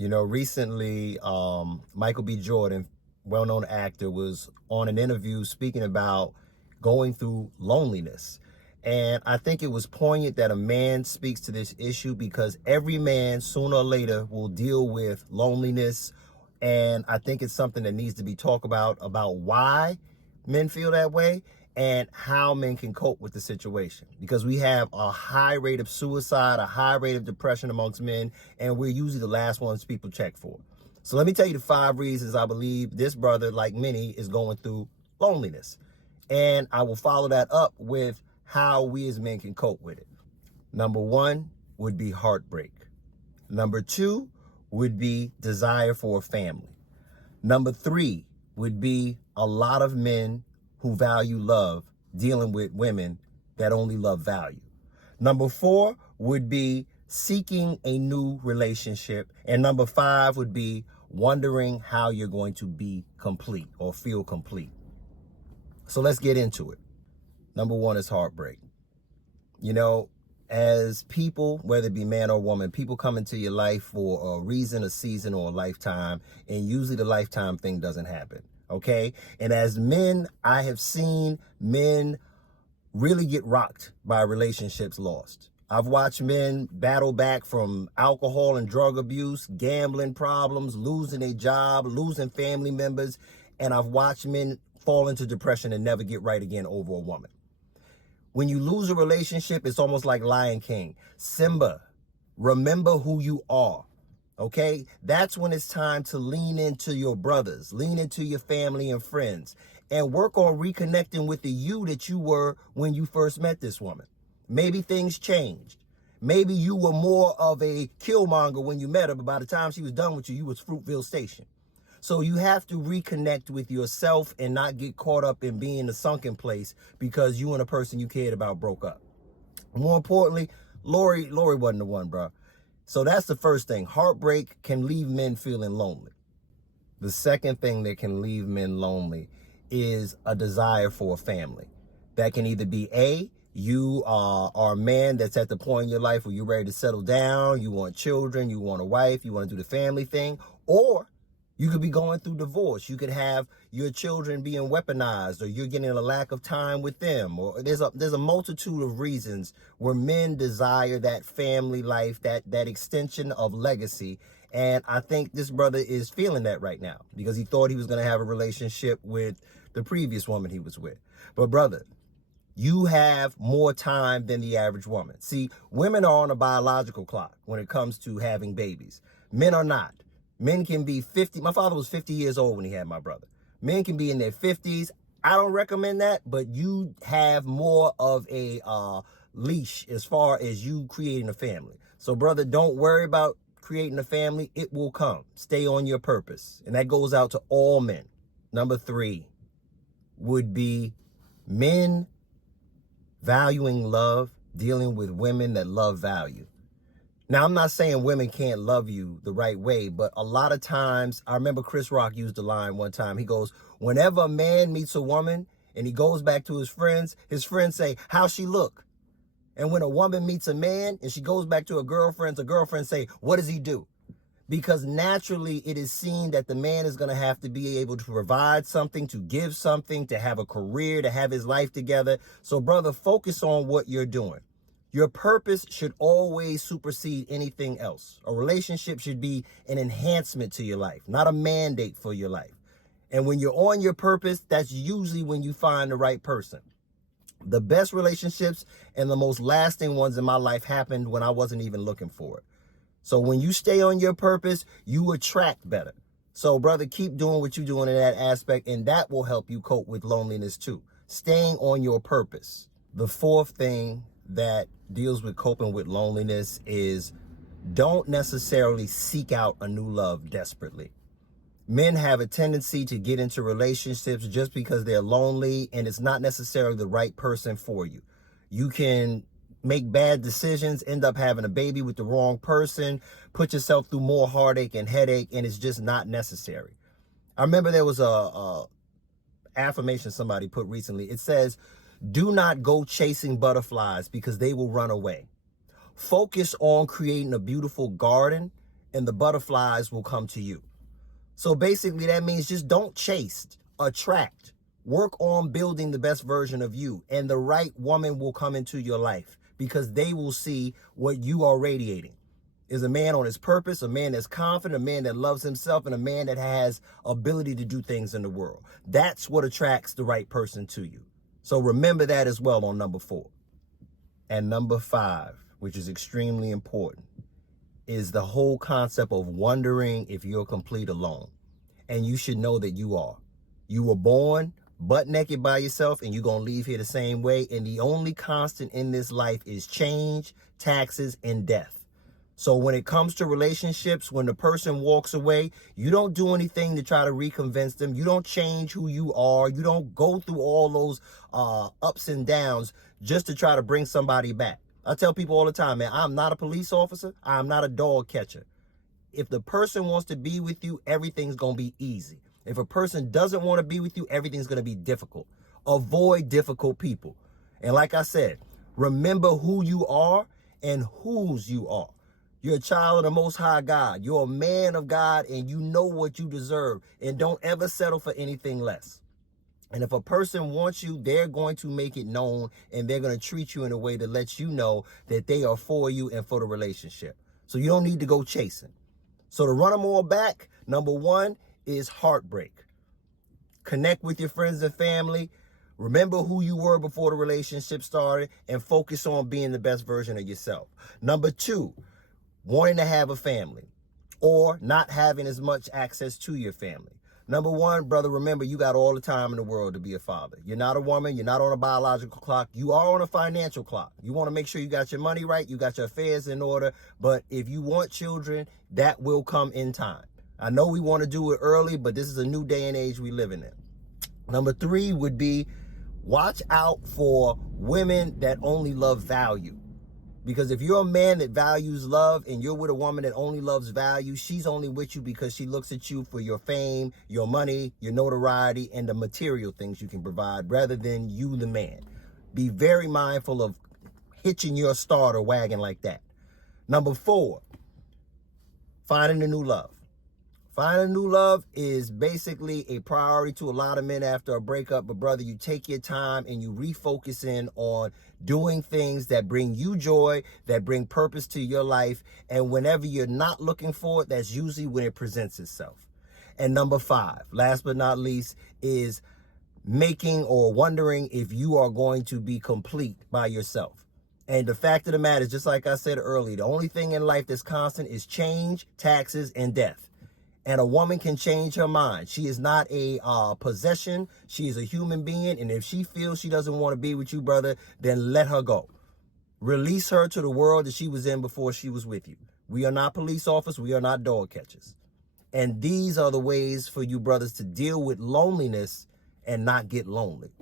Recently, Michael B. Jordan, well-known actor, was on an interview speaking about going through loneliness. And I think it was poignant that a man speaks to this issue because every man sooner or later will deal with loneliness. And I think it's something that needs to be talked about why men feel that way and how men can cope with the situation, because we have a high rate of suicide, a high rate of depression amongst men, and we're usually the last ones people check for. So let me tell you the 5 reasons I believe this brother, like many, is going through loneliness. And I will follow that up with how we as men can cope with it. Number 1 would be heartbreak. Number 2 would be desire for a family. Number 3 would be a lot of men who value love dealing with women that only love value. Number 4 would be seeking a new relationship. And number 5 would be wondering how you're going to be complete or feel complete. So let's get into it. Number 1 is heartbreak. As people, whether it be man or woman, people come into your life for a reason, a season, or a lifetime, and usually the lifetime thing doesn't happen. Okay. And as men, I have seen men really get rocked by relationships lost. I've watched men battle back from alcohol and drug abuse, gambling problems, losing a job, losing family members. And I've watched men fall into depression and never get right again over a woman. When you lose a relationship, it's almost like Lion King. Simba, remember who you are. Okay, that's when it's time to lean into your brothers, lean into your family and friends, and work on reconnecting with the you that you were when you first met this woman. Maybe things changed. Maybe you were more of a killmonger when you met her, but by the time she was done with you, you was Fruitville Station. So you have to reconnect with yourself and not get caught up in being a sunken place because you and a person you cared about broke up. More importantly, Lori wasn't the one, bro. So that's the first thing. Heartbreak can leave men feeling lonely. The second thing that can leave men lonely is a desire for a family. That can either be you are a man that's at the point in your life where you're ready to settle down, you want children, you want a wife, you want to do the family thing, or you could be going through divorce. You could have your children being weaponized, or you're getting a lack of time with them, or there's a multitude of reasons where men desire that family life, that extension of legacy. And I think this brother is feeling that right now because he thought he was going to have a relationship with the previous woman he was with. But brother, you have more time than the average woman. See, women are on a biological clock when it comes to having babies. Men are not. Men can be 50. My father was 50 years old when he had my brother. Men can be in their 50s. I don't recommend that, but you have more of a leash as far as you creating a family. So brother, don't worry about creating a family. It will come. Stay on your purpose. And that goes out to all men. Number 3 would be men valuing love, dealing with women that love value. Now, I'm not saying women can't love you the right way, but a lot of times, I remember Chris Rock used the line one time. He goes, whenever a man meets a woman and he goes back to his friends say, how's she look? And when a woman meets a man and she goes back to her girlfriends say, what does he do? Because naturally it is seen that the man is going to have to be able to provide something, to give something, to have a career, to have his life together. So brother, focus on what you're doing. Your purpose should always supersede anything else. A relationship should be an enhancement to your life, not a mandate for your life. And when you're on your purpose, that's usually when you find the right person. The best relationships and the most lasting ones in my life happened when I wasn't even looking for it. So when you stay on your purpose, you attract better. So brother, keep doing what you're doing in that aspect, and that will help you cope with loneliness too. Staying on your purpose. The fourth thing that deals with coping with loneliness is don't necessarily seek out a new love desperately. Men have a tendency to get into relationships just because they're lonely and it's not necessarily the right person for you. You can make bad decisions, end up having a baby with the wrong person, put yourself through more heartache and headache, and it's just not necessary. I remember there was a affirmation somebody put recently. It says, do not go chasing butterflies because they will run away. Focus on creating a beautiful garden and the butterflies will come to you. So basically that means just don't chase, attract. Work on building the best version of you, and the right woman will come into your life because they will see what you are radiating. Is a man on his purpose, a man that's confident, a man that loves himself, and a man that has ability to do things in the world. That's what attracts the right person to you. So remember that as well on number 4. And number 5, which is extremely important, is the whole concept of wondering if you're complete alone. And you should know that you are. You were born butt naked by yourself, and you're going to leave here the same way. And the only constant in this life is change, taxes, and death. So when it comes to relationships, when the person walks away, you don't do anything to try to reconvince them. You don't change who you are. You don't go through all those ups and downs just to try to bring somebody back. I tell people all the time, man, I'm not a police officer. I'm not a dog catcher. If the person wants to be with you, everything's going to be easy. If a person doesn't want to be with you, everything's going to be difficult. Avoid difficult people. And like I said, remember who you are and whose you are. You're a child of the Most High God. You're a man of God, and you know what you deserve. And don't ever settle for anything less. And if a person wants you, they're going to make it known, and they're going to treat you in a way that lets you know that they are for you and for the relationship. So you don't need to go chasing. So to run them all back, number 1 is heartbreak. Connect with your friends and family. Remember who you were before the relationship started, and focus on being the best version of yourself. Number 2, wanting to have a family or not having as much access to your family. Number 1, brother, remember, you got all the time in the world to be a father. You're not a woman. You're not on a biological clock. You are on a financial clock. You want to make sure you got your money right. You got your affairs in order. But if you want children, that will come in time. I know we want to do it early, but this is a new day and age we living in. Number 3 would be watch out for women that only love value. Because if you're a man that values love and you're with a woman that only loves value, she's only with you because she looks at you for your fame, your money, your notoriety, and the material things you can provide rather than you, the man. Be very mindful of hitching your starter wagon like that. Number 4, finding a new love. Finding a new love is basically a priority to a lot of men after a breakup. But brother, you take your time and you refocus in on doing things that bring you joy, that bring purpose to your life. And whenever you're not looking for it, that's usually when it presents itself. And number 5, last but not least, is making or wondering if you are going to be complete by yourself. And the fact of the matter is, just like I said earlier, the only thing in life that's constant is change, taxes, and death. And a woman can change her mind. She is not a possession. She is a human being. And if she feels she doesn't want to be with you, brother, then let her go. Release her to the world that she was in before she was with you. We are not police officers. We are not dog catchers. And these are the ways for you brothers to deal with loneliness and not get lonely.